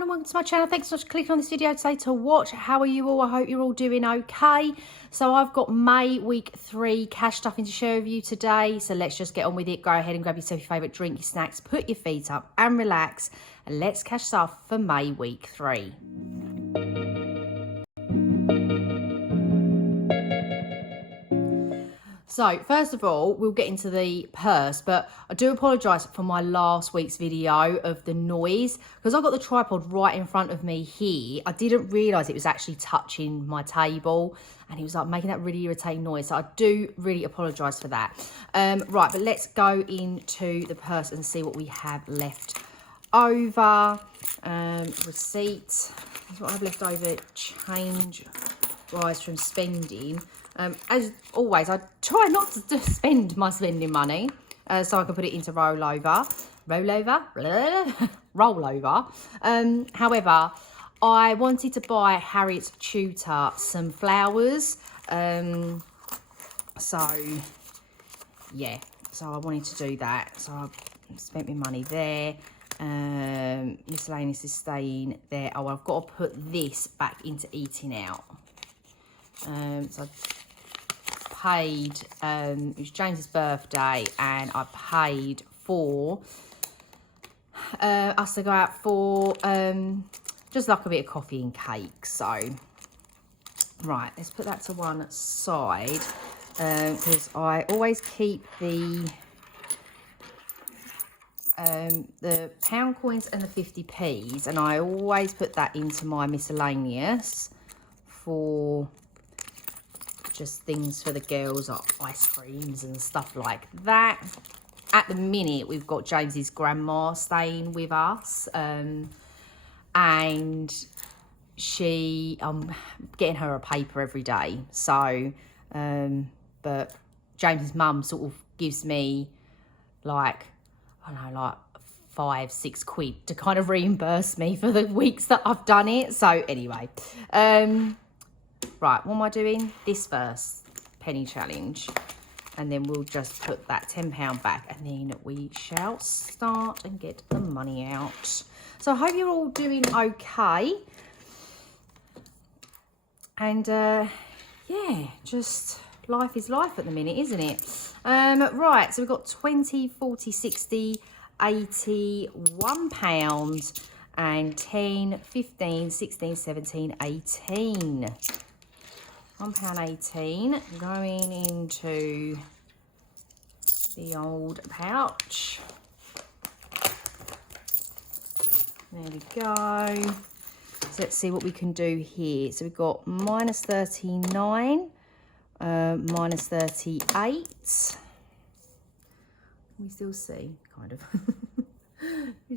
everyone and welcome to my channel. Thanks so much for clicking on this video today to watch. How are you all? I hope you're all doing okay. So I've got May week 3 cash stuffing to share with you today. So let's just get on with it. Go ahead and grab yourself your favourite drink, your snacks, put your feet up and relax. And let's cash stuff for May week 3. So first of all, we'll get into the purse, but I do apologise for my last week's video of the noise because I've got the tripod right in front of me here. I didn't realise it was actually touching my table and it was like making that really irritating noise. So I do really apologise for that. Right, but let's go into the purse and see what we have left over. Receipt, that's what I've left over, change rise from spending. As always, I try not to spend my spending money so I can put it into rollover. However, I wanted to buy Harriet Tutor some flowers. So I wanted to do that. So I spent my money there. Miscellaneous is staying there. Oh, I've got to put this back into eating out. So I paid, it was James's birthday and I paid for us to go out for just like a bit of coffee and cake. So right, let's put that to one side because I always keep the pound coins and the 50p's and I always put that into my miscellaneous for just things for the girls, like ice creams and stuff like that. At the minute, we've got James's grandma staying with us, and I'm getting her a paper every day. So, but James's mum sort of gives me like, I don't know, like 5-6 quid to kind of reimburse me for the weeks that I've done it. So anyway, right, what am I doing? This first, penny challenge. And then we'll just put that £10 back and then we shall start and get the money out. So I hope you're all doing okay. And yeah, just life is life at the minute, isn't it? Right, so we've got 20, 40, 60, 80, £1 and 10, 15, 16, 17, 18. £1.18 going into the old pouch. There we go. So let's see what we can do here. So we've got minus 39, minus 38. We still see, kind of.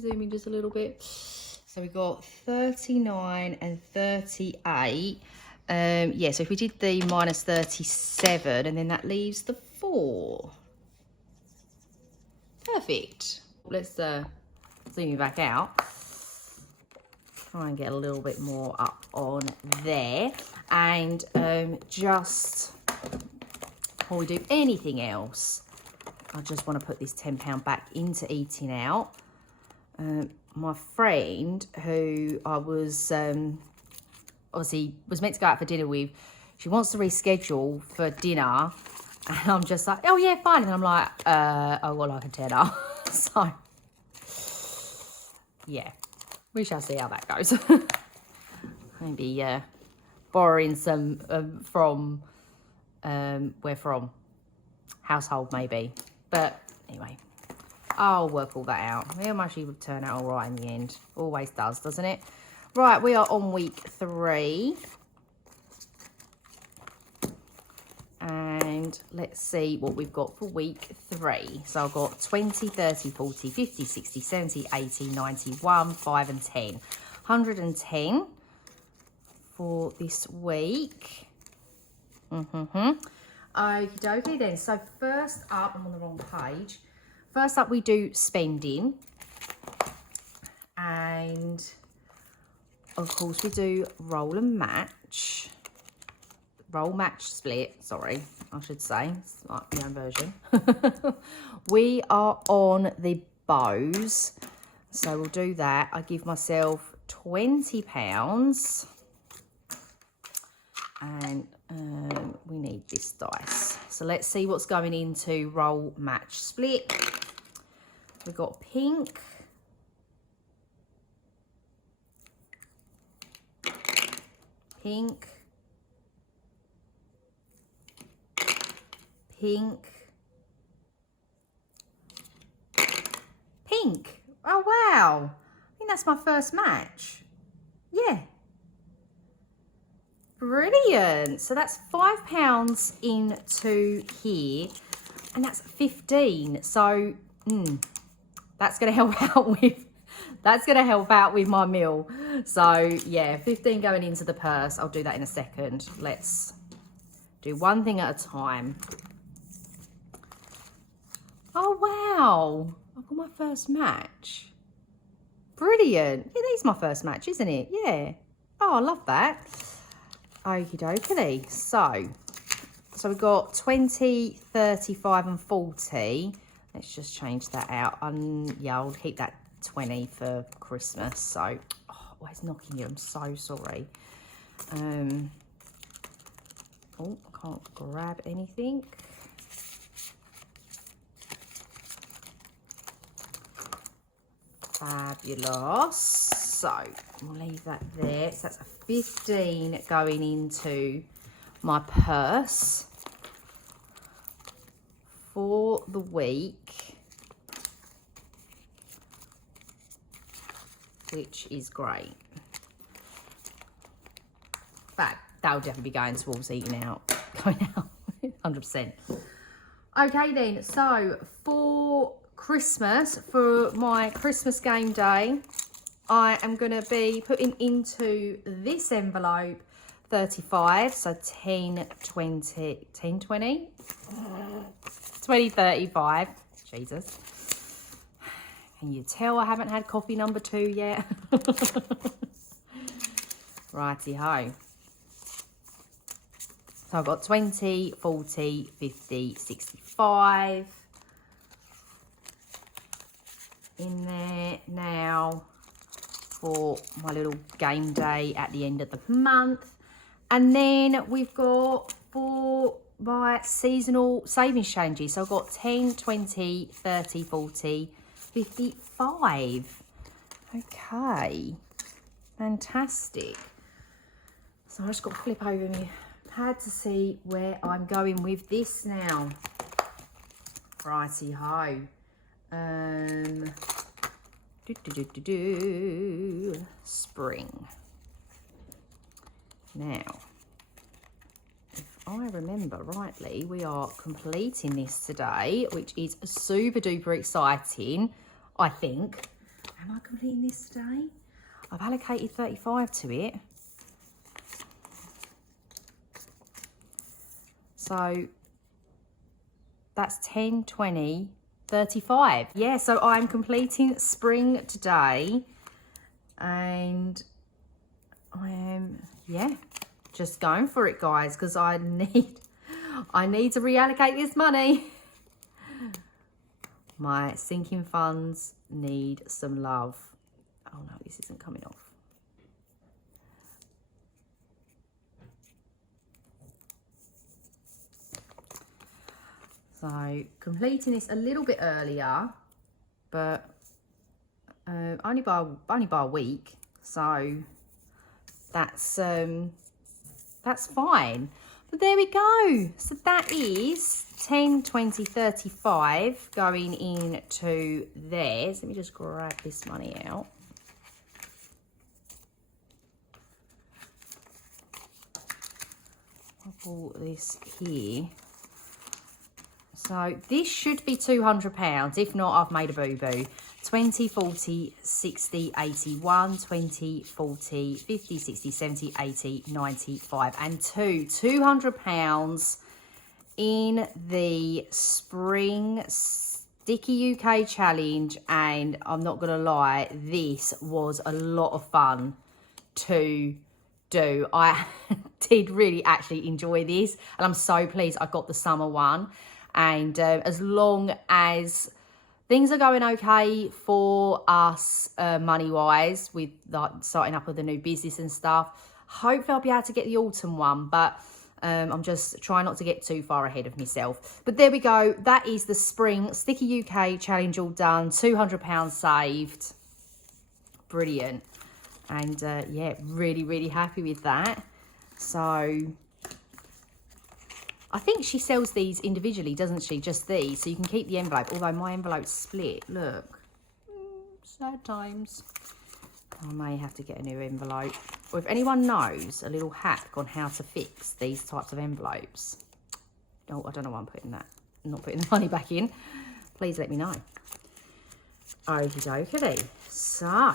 Zoom in just a little bit. So we've got 39 and 38. Yeah, so if we did the minus 37 and then that leaves the 4. Perfect. Let's zoom you back out. Try and get a little bit more up on there. And just before we do anything else, I just want to put this £10 back into eating out. My friend who I was obviously was meant to go out for dinner with, she wants to reschedule for dinner and I'm just like, oh yeah, fine. And I'm like, oh well, I can tell her. So yeah, we shall see how that goes. Maybe borrowing some from where from, household maybe, but anyway, I'll work all that out. It'll actually turn out all right in the end. Always does, doesn't it? Right, we are on week 3. And let's see what we've got for week 3. So I've got 20, 30, 40, 50, 60, 70, 80, 91, 5 and 10. 110 for this week. Okie dokie then. So first up, I'm on the wrong page. First up, we do spending. And of course, we do roll match split, sorry, I should say. It's like my own version. We are on the bows. So we'll do that. I give myself £20. And we need this dice. So let's see what's going into roll, match, split. We've got pink. Pink. Pink. Pink. Oh, wow. I think that's my first match. Yeah. Brilliant. So that's £5 into here, and that's 15. So that's going to help out with my meal. So yeah, 15 going into the purse. I'll do that in a second. Let's do one thing at a time. Oh wow, I've got my first match. Brilliant. Yeah, that is my first match, isn't it? Yeah. Oh, I love that. Okie dokie. So we've got 20, 35 and 40. Let's just change that out. Yeah, I'll keep that 20 for Christmas. So, oh, it's knocking you. I'm so sorry. Oh, I can't grab anything. Fabulous. So we'll leave that there. So that's a 15 going into my purse for the week, which is great. But that'll definitely be going towards eating out, going out 100%. Okay then, so for Christmas, for my Christmas game day, I am going to be putting into this envelope 35, so 10, 20, 10, 20, 20, 35. Jesus. Can you tell I haven't had coffee number 2 yet? Righty-ho. So I've got 20, 40, 50, 65 in there now for my little game day at the end of the month. And then we've got for my seasonal savings challenges. So I've got 10, 20, 30, 40, 55. Okay, fantastic. So I just got to flip over my pad to see where I'm going with this now. Righty-ho. Spring. Now, if I remember rightly, we are completing this today, which is super duper exciting, I think. Am I completing this today? I've allocated 35 to it. So that's 10, 20, 35. Yeah, so I'm completing spring today, and I am, yeah, just going for it, guys, because I need to reallocate this money. My sinking funds need some love. Oh no, this isn't coming off. So completing this a little bit earlier, but only by a week. So that's fine. But there we go. So that is 10, 20, 35 going into there. So let me just grab this money out. I'll pull this here. So this should be £200. If not, I've made a boo-boo. 20, 40, 60, 81, 20, 40, 50, 60, 70, 80, 95, and £200 in the Spring Sticky UK Challenge. And I'm not going to lie, this was a lot of fun to do. I did really actually enjoy this, and I'm so pleased I got the summer one. And as long as things are going okay for us money-wise with like starting up with the new business and stuff. Hopefully I'll be able to get the autumn one, but I'm just trying not to get too far ahead of myself. But there we go. That is the spring Sticky UK challenge all done. £200 saved. Brilliant. And yeah, really, really happy with that. So I think she sells these individually, doesn't she? Just these. So you can keep the envelope. Although my envelope's split. Look. Sad times. I may have to get a new envelope. Or if anyone knows a little hack on how to fix these types of envelopes. Oh, I don't know why I'm putting that. I'm not putting the money back in. Please let me know. Okie dokie. So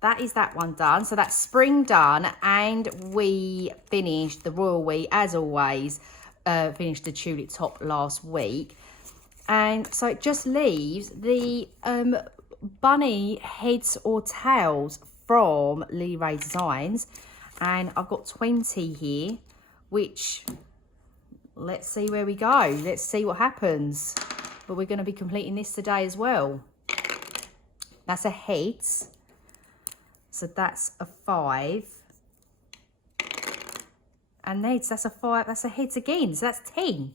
that is that one done. So that's spring done. And we finished the royal we, as always, finished the tulip top last week. And so it just leaves the bunny heads or tails from Lily Ray Designs. And I've got 20 here, which let's see where we go. Let's see what happens. But we're going to be completing this today as well. That's a heads. So that's a 5. And heads, that's a 5. That's a heads again. So that's 10.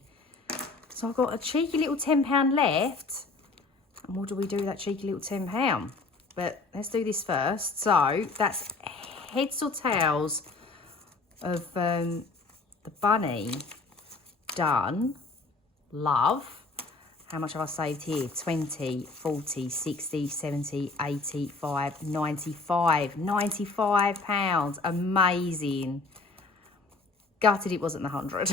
So I've got a cheeky little £10 left. And what do we do with that cheeky little £10? But let's do this first. So that's heads or tails of the bunny done. Love. How much have I saved here? 20, 40, 60, 70, 85, 95. £95. Amazing. Gutted it wasn't the 100.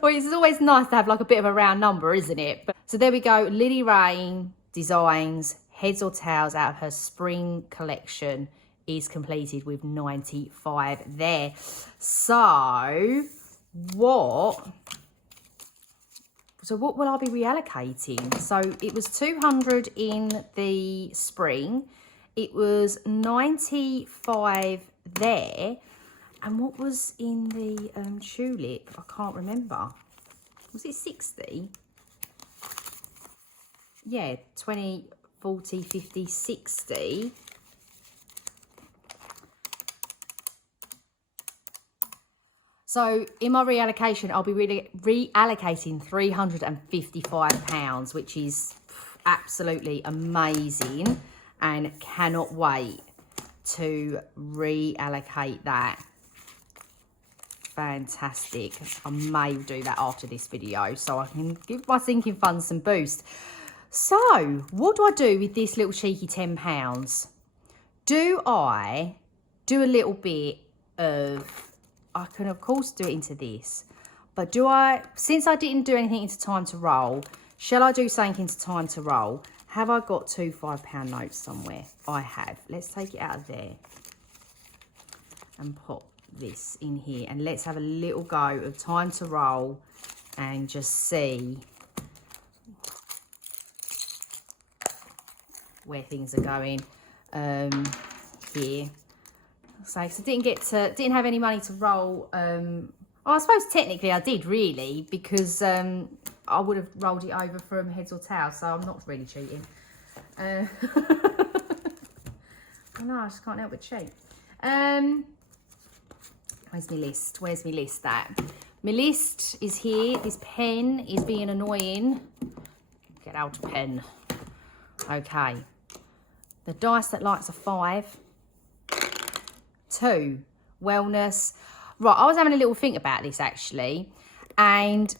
Well, it's always nice to have like a bit of a round number, isn't it? But, so there we go. Lily Ray Designs heads or tails out of her spring collection is completed with 95 there. So what will I be reallocating? So it was 200 in the spring. It was 95 there. And what was in the tulip? I can't remember. Was it 60? Yeah, 20, 40, 50, 60. So in my reallocation, I'll be reallocating £355, which is absolutely amazing, and cannot wait to reallocate that. Fantastic. I may do that after this video so I can give my sinking funds some boost. So what do I do with this little cheeky £10? Do I do a little bit of, I can of course do it into this, but do I, since I didn't do anything into time to roll, shall I do something into time to roll? Have I got 2 £5 notes somewhere? I have. Let's take it out of there and pop this in here, and let's have a little go of time to roll and just see where things are going here. So I didn't have any money to roll. I suppose technically I did, really, because I would have rolled it over from heads or tails, so I'm not really cheating. I know, I just can't help but cheat. Where's my list? Where's my list at? My list is here. This pen is being annoying. Get out a pen. Okay. The dice that likes a 5. 2. Wellness. Right, I was having a little think about this, actually. And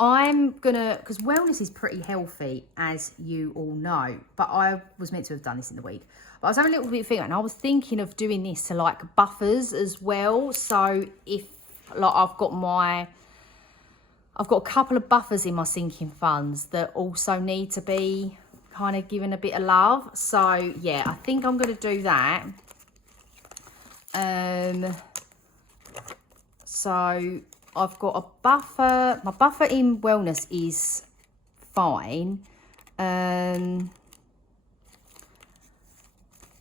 I'm gonna, because wellness is pretty healthy, as you all know. But I was meant to have done this in the week. But I was having a little bit of thinking, and I was thinking of doing this to like buffers as well. So if like I've got a couple of buffers in my sinking funds that also need to be kind of given a bit of love. So yeah, I think I'm going to do that. So I've got a buffer. My buffer in wellness is fine.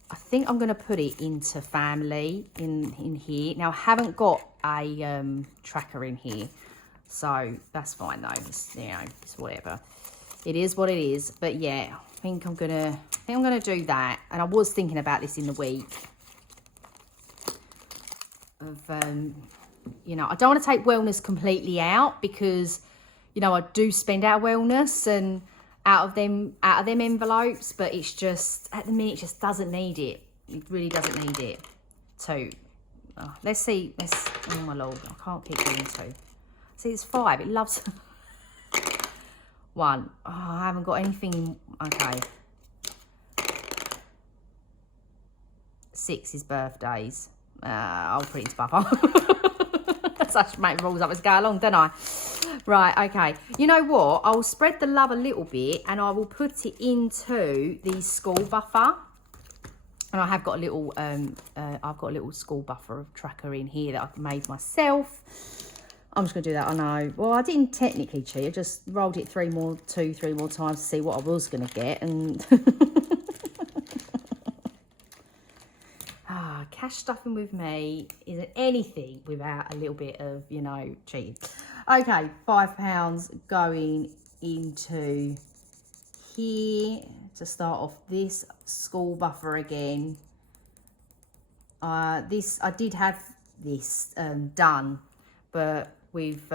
I think I'm going to put it into family in here. Now, I haven't got a tracker in here, so that's fine though. It's, you know, it's whatever. It is what it is. But yeah, I think I'm gonna do that. And I was thinking about this in the week of you know, I don't want to take wellness completely out, because you know I do spend out of wellness and out of them envelopes, but it's just at the minute it just doesn't need it. It really doesn't need it. So let's see. Oh my lord, I can't keep doing 2. See, it's 5. It loves 1. Oh, I haven't got anything. Okay. 6 is birthdays. I'll put it into buffer. Such make rules up as go along, don't I? Right, okay. You know what? I'll spread the love a little bit and I will put it into the school buffer. And I have got a little, I've got a little school buffer tracker in here that I've made myself. I'm just going to do that, I know. Well, I didn't technically cheat. I just rolled it 3 more times to see what I was going to get. And cash stuffing with me isn't anything without a little bit of, you know, cheating. Okay, £5 going into here to start off this school buffer again. I did have this done, but with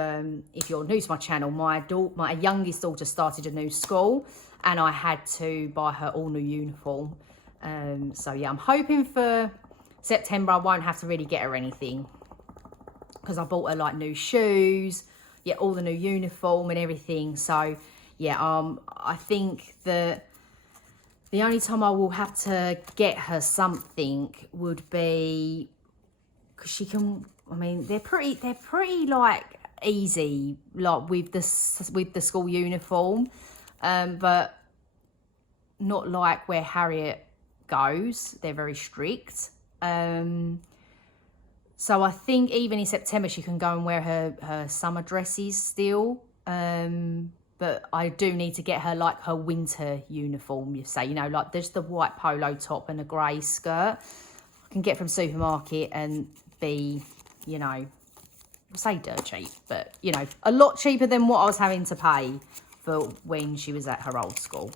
if you're new to my channel, my youngest daughter started a new school and I had to buy her all new uniform. So yeah, I'm hoping for September I won't have to really get her anything, because I bought her like new shoes, yeah, all the new uniform and everything. So yeah, I think that the only time I will have to get her something would be, because she can, I mean, they're pretty like easy, like with the school uniform, but not like where Harriet goes. They're very strict. So I think even in September she can go and wear her summer dresses still. But I do need to get her like her winter uniform, you say, you know, like there's the white polo top and a grey skirt. I can get from supermarket and be, you know, I'll say dirt cheap, but you know, a lot cheaper than what I was having to pay for when she was at her old school.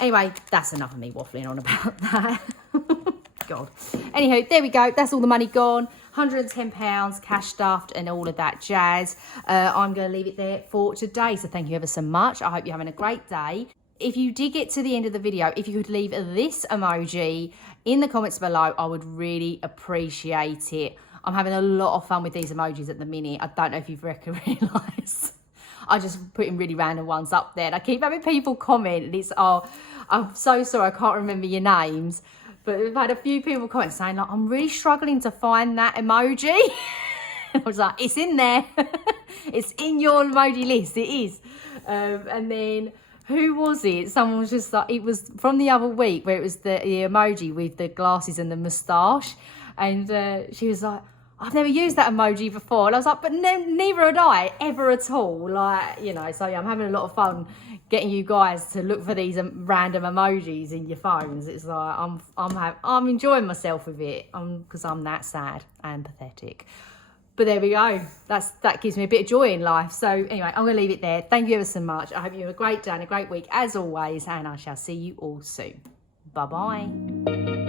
Anyway, that's enough of me waffling on about that. God. Anyhow, there we go. That's all the money gone. £110 cash stuffed and all of that jazz. I'm going to leave it there for today. So thank you ever so much. I hope you're having a great day. If you did get to the end of the video, if you could leave this emoji in the comments below, I would really appreciate it. I'm having a lot of fun with these emojis at the minute. I don't know if you've realised. I just put in really random ones up there. And I keep having people comment. And it's, oh, I'm so sorry, I can't remember your names. But we've had a few people comment saying, like, I'm really struggling to find that emoji. I was like, it's in there. It's in your emoji list. It is. And then, who was it? Someone was just like, it was from the other week where it was the emoji with the glasses and the moustache. And she was like, I've never used that emoji before. And I was like, but neither had I ever at all. Like, you know, so yeah, I'm having a lot of fun getting you guys to look for these random emojis in your phones. It's like, I'm enjoying myself with it because I'm that sad and pathetic. But there we go. That gives me a bit of joy in life. So anyway, I'm going to leave it there. Thank you ever so much. I hope you have a great day and a great week as always. And I shall see you all soon. Bye-bye.